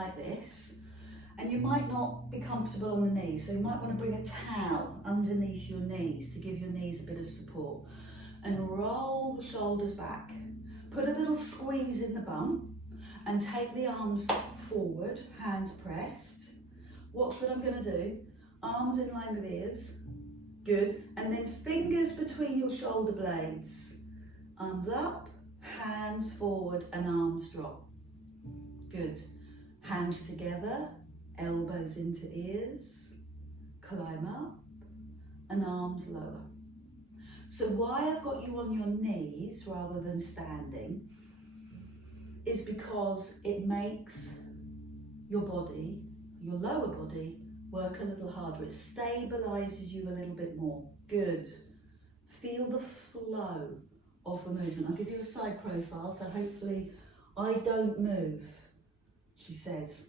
like this. And you might not be comfortable on the knees, so you might want to bring a towel underneath your knees to give your knees a bit of support. And roll the shoulders back. Put a little squeeze in the bum and take the arms forward, hands pressed. Watch what I'm going to do. Arms in line with ears. Good. And then fingers between your shoulder blades. Arms up, hands forward and arms drop. Good. Hands together. Elbows into ears, climb up, and arms lower. So why I've got you on your knees rather than standing is because it makes your body, your lower body, work a little harder. It stabilises you a little bit more. Good. Feel the flow of the movement. I'll give you a side profile, so hopefully I don't move, she says.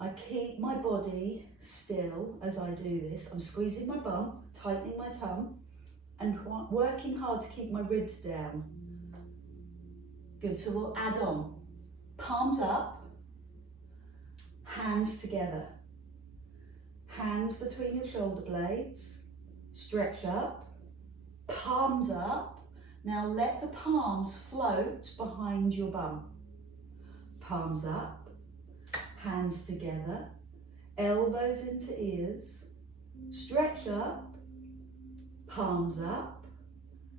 I keep my body still as I do this. I'm squeezing my bum, tightening my tongue, and working hard to keep my ribs down. Good, so we'll add on. Palms up, hands together. Hands between your shoulder blades, stretch up, palms up. Now let the palms float behind your bum. Palms up. Hands together, elbows into ears, stretch up, palms up,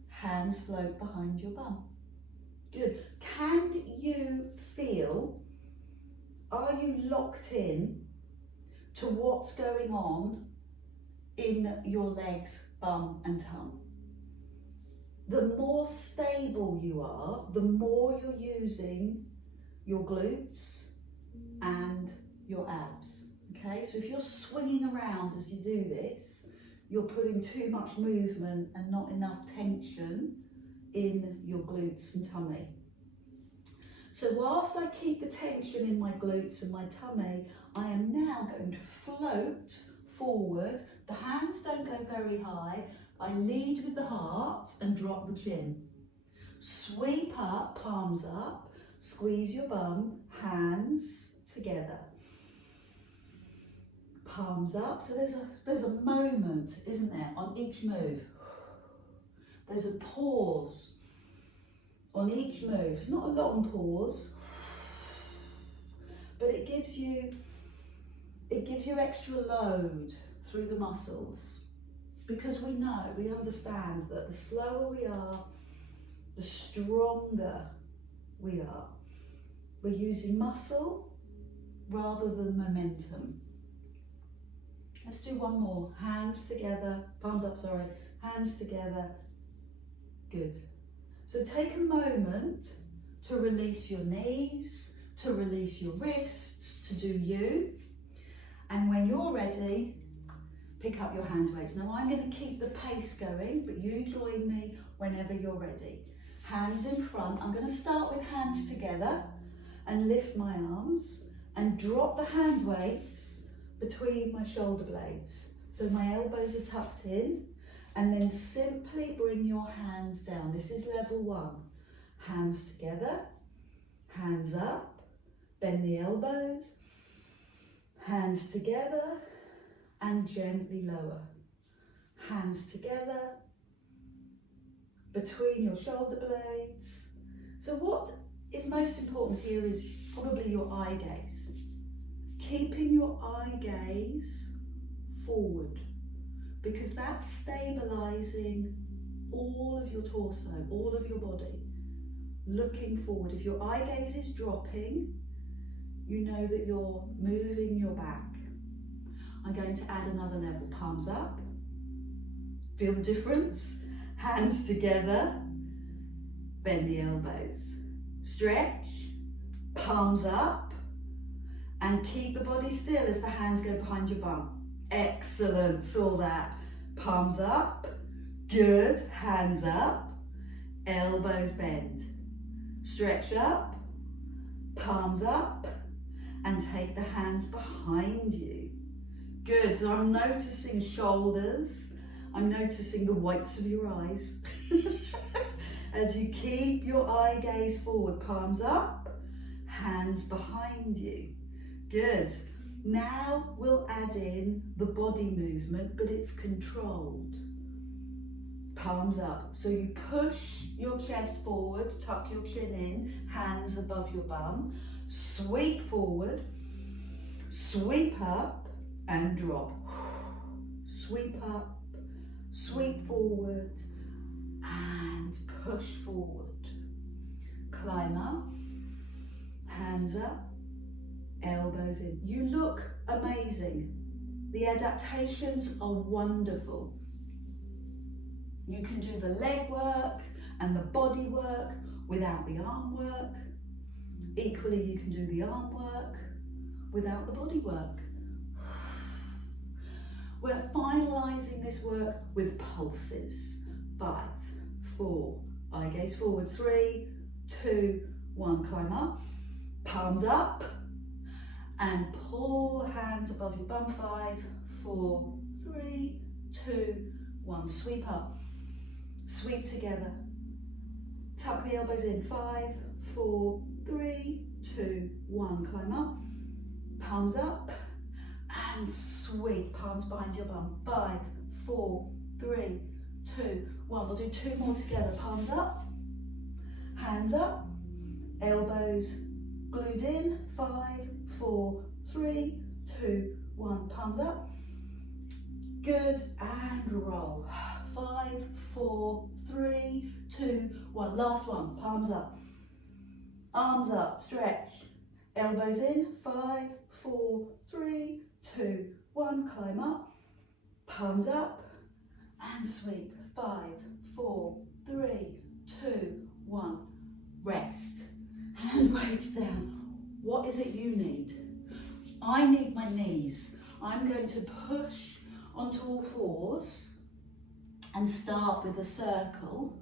hands float behind your bum. Good. Can you feel, are you locked in to what's going on in your legs, bum and tongue? The more stable you are, the more you're using your glutes and your abs, okay? So if you're swinging around as you do this, you're putting too much movement and not enough tension in your glutes and tummy. So whilst I keep the tension in my glutes and my tummy, I am now going to float forward. The hands don't go very high. I lead with the heart and drop the chin. Sweep up, palms up, squeeze your bum, hands together, palms up. So there's a moment, isn't there, on each move. There's a pause on each move. It's not a long pause, but it gives you extra load through the muscles, because we understand that the slower we are, the stronger we are. We're using muscle rather than momentum. Let's do one more. Hands together, palms up, sorry. Hands together. Good. So take a moment to release your knees, to release your wrists, to do you. And when you're ready, pick up your hand weights. Now I'm going to keep the pace going, but you join me whenever you're ready. Hands in front. I'm going to start with hands together and lift my arms and drop the hand weights between my shoulder blades. So my elbows are tucked in, and then simply bring your hands down. This is level one. Hands together, hands up, bend the elbows, hands together, and gently lower. Hands together, between your shoulder blades. So what is most important here is probably your eye gaze. Keeping your eye gaze forward, because that's stabilising all of your torso, all of your body. Looking forward. If your eye gaze is dropping, you know that you're moving your back. I'm going to add another level. Palms up. Feel the difference? Hands together. Bend the elbows. Stretch. Palms up. And keep the body still as the hands go behind your bum. Excellent. Saw that. Palms up. Good. Hands up. Elbows bend. Stretch up. Palms up. And take the hands behind you. Good. So I'm noticing shoulders. I'm noticing the whites of your eyes. As you keep your eye gaze forward, palms up, hands behind you. Good. Now we'll add in the body movement, but it's controlled. Palms up. So you push your chest forward, tuck your chin in, hands above your bum, sweep forward, sweep up and drop. Sweep up, sweep forward and push forward. Climb up, hands up, elbows in. You look amazing. The adaptations are wonderful. You can do the leg work and the body work without the arm work. Equally, you can do the arm work without the body work. We're finalising this work with pulses. 5, 4, eye gaze forward, 3, 2, 1, climb up, palms up, and pull hands above your bum. 5, 4, 3, 2, 1, sweep up, sweep together, tuck the elbows in. 5, 4, 3, 2, 1, climb up, palms up, and sweep, palms behind your bum. 5, 4, 3, 2, 1. We'll do 2 more together. Palms up, hands up, elbows glued in. 5, 4, 3, 2, 1. Palms up. Good, and roll. 5, 4, 3, 2, 1. Last one. Palms up, arms up, stretch, elbows in. 5, 4, 3, 2, 1. Climb up, palms up, and sweep. 5, 4, 3, 2, 1. Rest. Hand weights down. What is it you need? I need my knees. I'm going to push onto all fours and start with a circle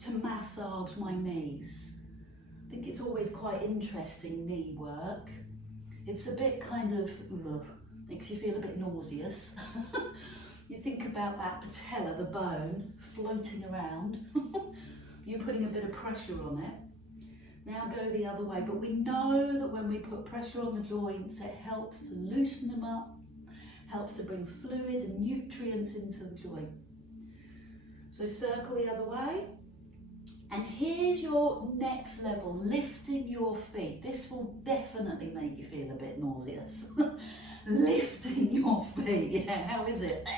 to massage my knees. I think it's always quite interesting, knee work. It's a bit kind of, makes you feel a bit nauseous. You think about that patella, the bone, floating around. You're putting a bit of pressure on it. Now go the other way, but we know that when we put pressure on the joints, it helps to loosen them up, helps to bring fluid and nutrients into the joint. So circle the other way. And here's your next level, lifting your feet. This will definitely make you feel a bit nauseous. Lifting your feet, yeah, how is it?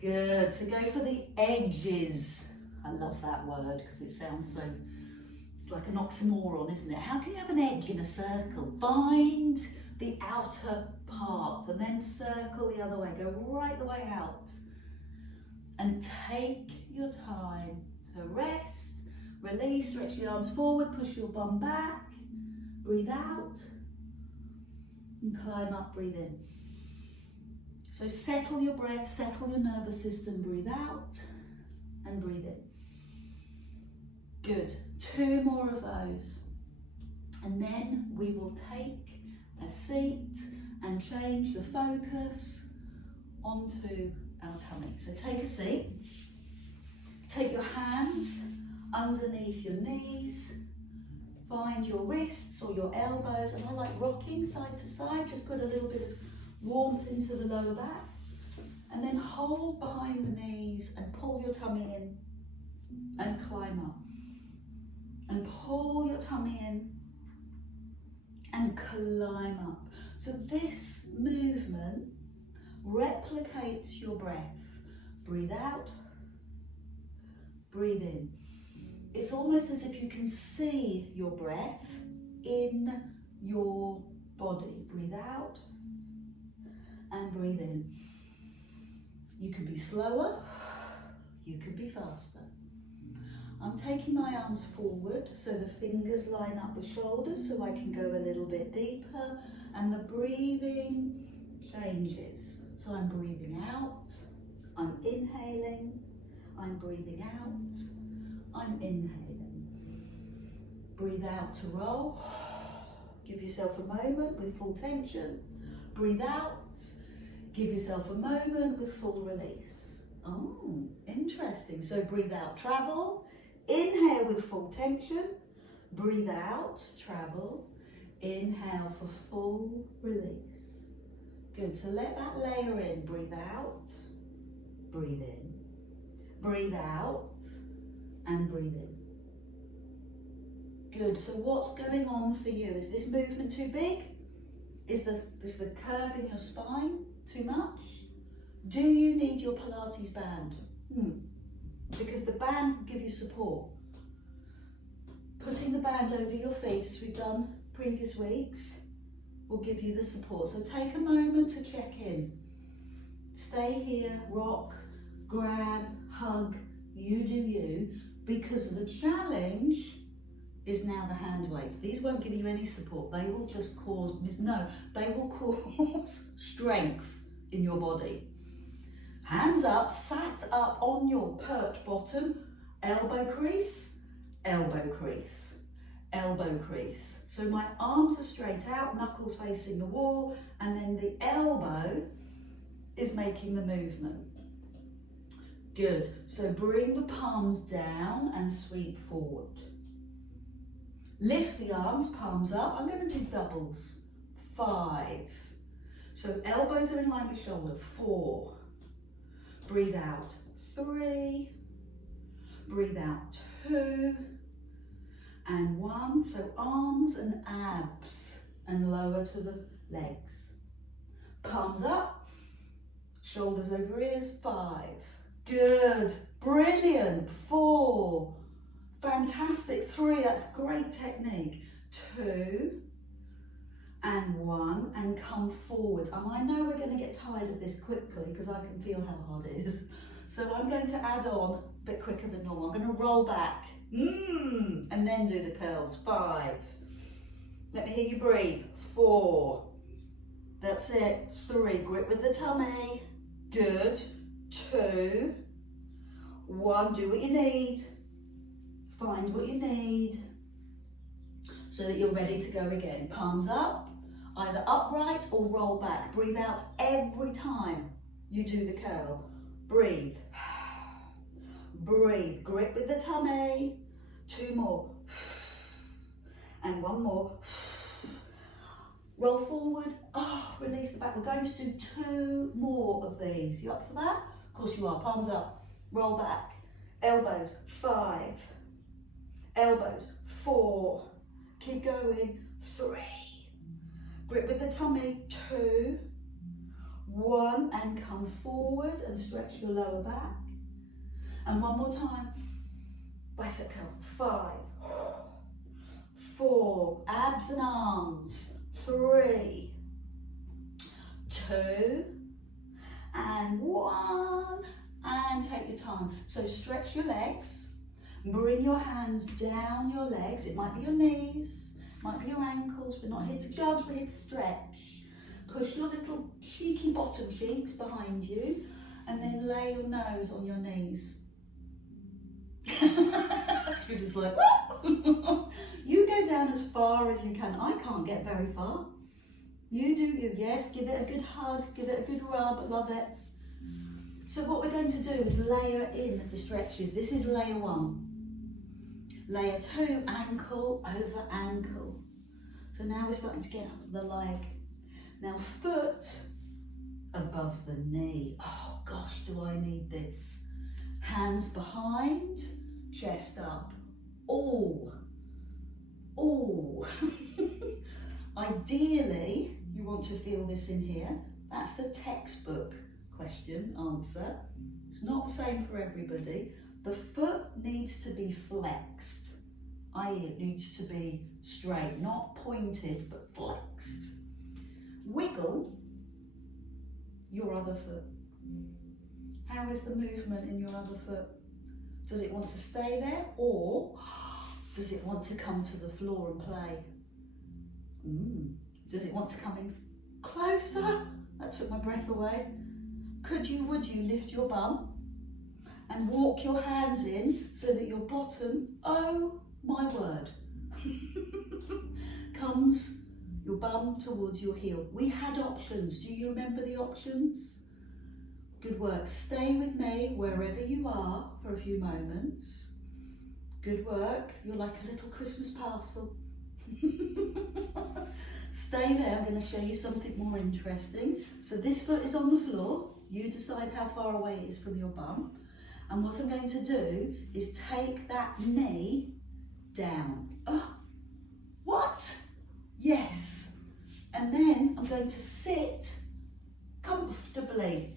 Good, so go for the edges. I love that word because it sounds so, it's like an oxymoron, isn't it? How can you have an edge in a circle? Find the outer part and then circle the other way. Go right the way out. And take your time to rest, release, stretch your arms forward, push your bum back, breathe out, and climb up, breathe in. So settle your breath, settle your nervous system, breathe out and breathe in. Good, 2 more of those. And then we will take a seat and change the focus onto our tummy. So take a seat, take your hands underneath your knees, find your wrists or your elbows, and I like rocking side to side, just put a little bit of warmth into the lower back, and then hold behind the knees and pull your tummy in and climb up. And pull your tummy in and climb up. So this movement replicates your breath. Breathe out, breathe in. It's almost as if you can see your breath in your body. Breathe out and breathe in. You can be slower, you can be faster. I'm taking my arms forward so the fingers line up with shoulders so I can go a little bit deeper, and the breathing changes. So I'm breathing out, I'm inhaling, I'm breathing out, I'm inhaling. Breathe out to roll. Give yourself a moment with full tension. Breathe out. Give yourself a moment with full release. Oh, interesting. So breathe out, travel. Inhale with full tension. Breathe out, travel. Inhale for full release. Good, so let that layer in. Breathe out, breathe in, breathe out, and breathe in. Good, so what's going on for you? Is this movement too big? Is the curve in your spine too much? Do you need your Pilates band? Because the band will give you support. Putting the band over your feet, as we've done previous weeks, will give you the support. So take a moment to check in. Stay here, rock, grab, hug, you do you, because the challenge is now the hand weights. These won't give you any support. They will just cause, they will cause strength in your body. Hands up, sat up on your perch bottom, elbow crease, elbow crease, elbow crease. So my arms are straight out, knuckles facing the wall, and then the elbow is making the movement. Good, so bring the palms down and sweep forward. Lift the arms, palms up. I'm going to do doubles. 5. So elbows are in line with shoulder. 4. Breathe out. 3. Breathe out. 2. And 1. So arms and abs and lower to the legs. Palms up. Shoulders over ears. 5. Good. Brilliant. 4. Fantastic. 3, that's great technique. 2 and 1, and come forward. And I know we're going to get tired of this quickly because I can feel how hard it is. So I'm going to add on a bit quicker than normal. I'm going to roll back and then do the curls. 5. Let me hear you breathe. 4. That's it. 3. Grip with the tummy. Good. 2. 1. Do what you need. Find what you need so that you're ready to go again. Palms up, either upright or roll back. Breathe out every time you do the curl. Breathe. Breathe. Grip with the tummy. 2 more. And 1 more. Roll forward. Release the back. We're going to do 2 more of these. You up for that? Of course you are. Palms up. Roll back. Elbows. 5. Elbows. 4. Keep going. 3. Grip with the tummy. 2. 1. And come forward and stretch your lower back. And 1 more time. Bicep curl. 5. 4. Abs and arms. 3. 2. And 1. And take your time. So stretch your legs. Bring your hands down your legs. It might be your knees, might be your ankles. We're not here to judge, we're here to stretch. Push your little cheeky bottom cheeks behind you and then lay your nose on your knees. You're just like, you go down as far as you can. I can't get very far. You do you, yes. Give it a good hug, give it a good rub, love it. So what we're going to do is layer in the stretches. This is layer 1. Layer 2, ankle over ankle. So now we're starting to get up the leg. Now foot above the knee. Oh gosh, do I need this? Hands behind, chest up. All. Ideally, you want to feel this in here. That's the textbook question, answer. It's not the same for everybody. The foot needs to be flexed, i.e. it needs to be straight, not pointed, but flexed. Wiggle your other foot. How is the movement in your other foot? Does it want to stay there, or does it want to come to the floor and play? Does it want to come in closer? That took my breath away. Would you lift your bum and walk your hands in so that your bottom, oh my word, comes your bum towards your heel. We had options. Do you remember the options? Good work. Stay with me wherever you are for a few moments. Good work. You're like a little Christmas parcel. Stay there, I'm going to show you something more interesting. So this foot is on the floor. You decide how far away it is from your bum. And what I'm going to do is take that knee down. Oh, what? Yes. And then I'm going to sit comfortably.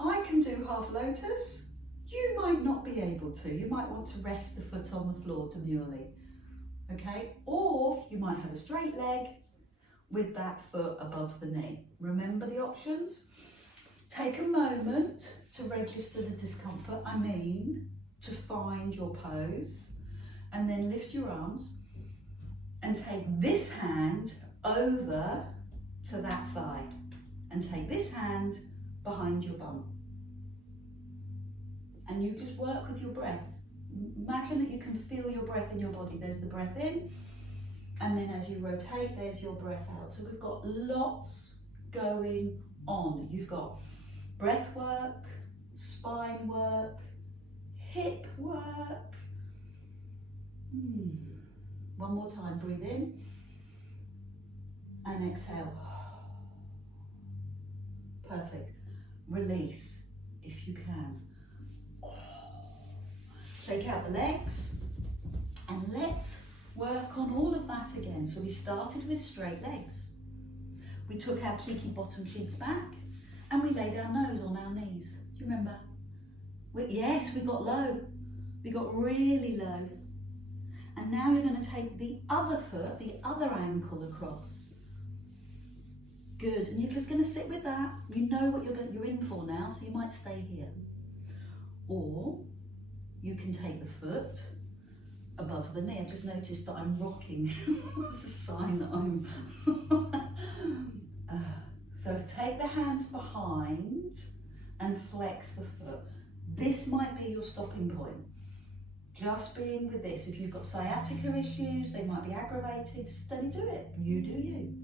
I can do half lotus. You might not be able to. You might want to rest the foot on the floor demurely. Okay? Or you might have a straight leg with that foot above the knee. Remember the options? Take a moment to register the discomfort, to find your pose, and then lift your arms and take this hand over to that thigh and take this hand behind your bum. And you just work with your breath. Imagine that you can feel your breath in your body. There's the breath in, and then as you rotate, there's your breath out. So we've got lots going on. You've got breath work, spine work, hip work. One more time, breathe in and exhale. Perfect. Release if you can. Shake out the legs and let's work on all of that again. So we started with straight legs. We took our cheeky bottom cheeks back and we laid our nose on our knees. Do you remember? Yes, we got low. We got really low. And now we're going to take the other foot, the other ankle across. Good. And you're just going to sit with that. You know what you're in for now, so you might stay here. Or you can take the foot above the knee. I just noticed that I'm rocking. It's a sign that I'm... So take the hands behind and flex the foot. This might be your stopping point. Just being with this. If you've got sciatica issues, they might be aggravated, steady do it. You do you.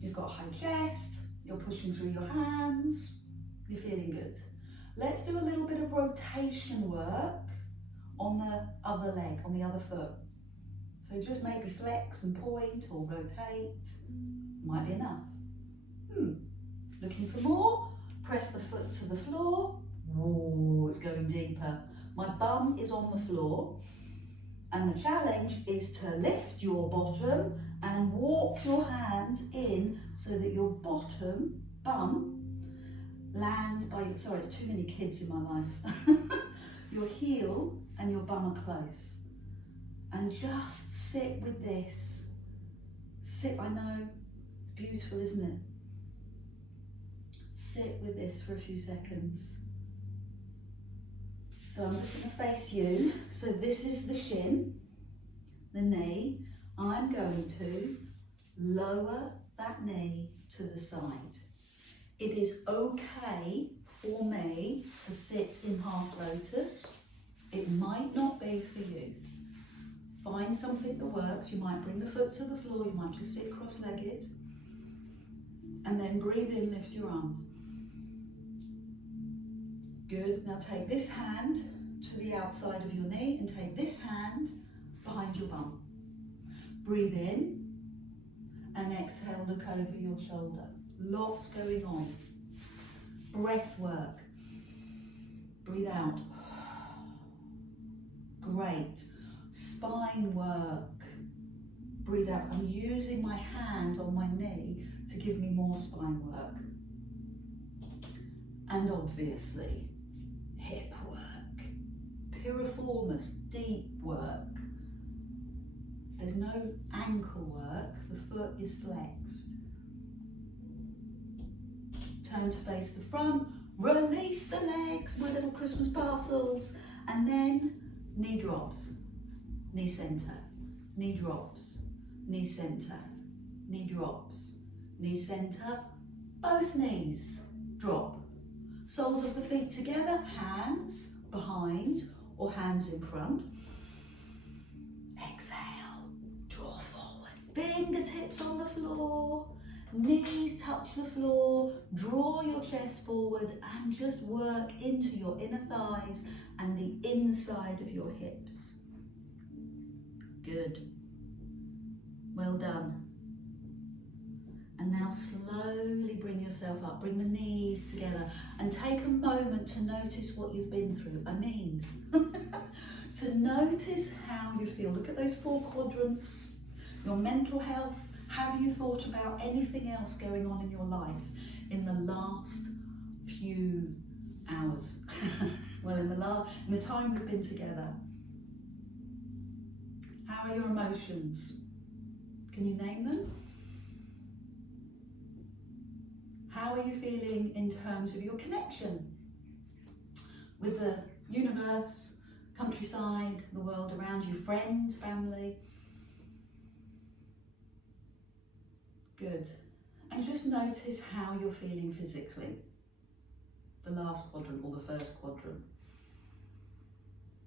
You've got a high chest, you're pushing through your hands, you're feeling good. Let's do a little bit of rotation work on the other leg, on the other foot. So just maybe flex and point or rotate, might be enough. Looking for more? Press the foot to the floor. Whoa, it's going deeper. My bum is on the floor and the challenge is to lift your bottom and walk your hands in so that your bum lands by your, sorry, it's too many kids in my life. Your heel and your bum are close. And just sit with this. Sit, I know, it's beautiful, isn't it? Sit with this for a few seconds. So I'm just going to face you. So this is the shin, the knee. I'm going to lower that knee to the side. It is okay for me to sit in half lotus. It might not be for you. Find something that works. You might bring the foot to the floor. You might just sit cross-legged. And then breathe in, lift your arms. Good. Now take this hand to the outside of your knee and take this hand behind your bum. Breathe in and exhale, look over your shoulder. Lots going on. Breath work. Breathe out. Great. Spine work. Breathe out. I'm using my hand on my knee to give me more spine work. And obviously, hip work. Piriformis, deep work. There's no ankle work, the foot is flexed. Turn to face the front, release the legs, my little Christmas parcels, and then knee drops, knee center, knee drops, knee center, knee drops, knee center, both knees drop. Soles of the feet together, hands behind or hands in front. Exhale, draw forward, fingertips on the floor, knees touch the floor, draw your chest forward and just work into your inner thighs and the inside of your hips. Good. Well done. And now slowly bring yourself up, bring the knees together and take a moment to notice what you've been through. To notice how you feel. Look at those 4 quadrants, your mental health. Have you thought about anything else going on in your life in the last few hours? Well, in the time we've been together. How are your emotions? Can you name them? How are you feeling in terms of your connection with the universe, countryside, the world around you, friends, family? Good. And just notice how you're feeling physically. The last quadrant or the first quadrant.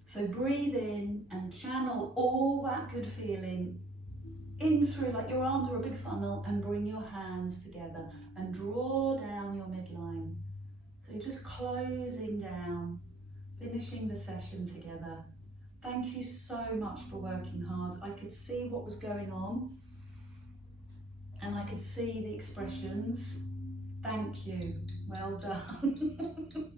So breathe in and channel all that good feeling in through, like your arms are a big funnel, and bring your hands together and draw down your midline. So you're just closing down, finishing the session together. Thank you so much for working hard. I could see what was going on and I could see the expressions. Thank you. Well done.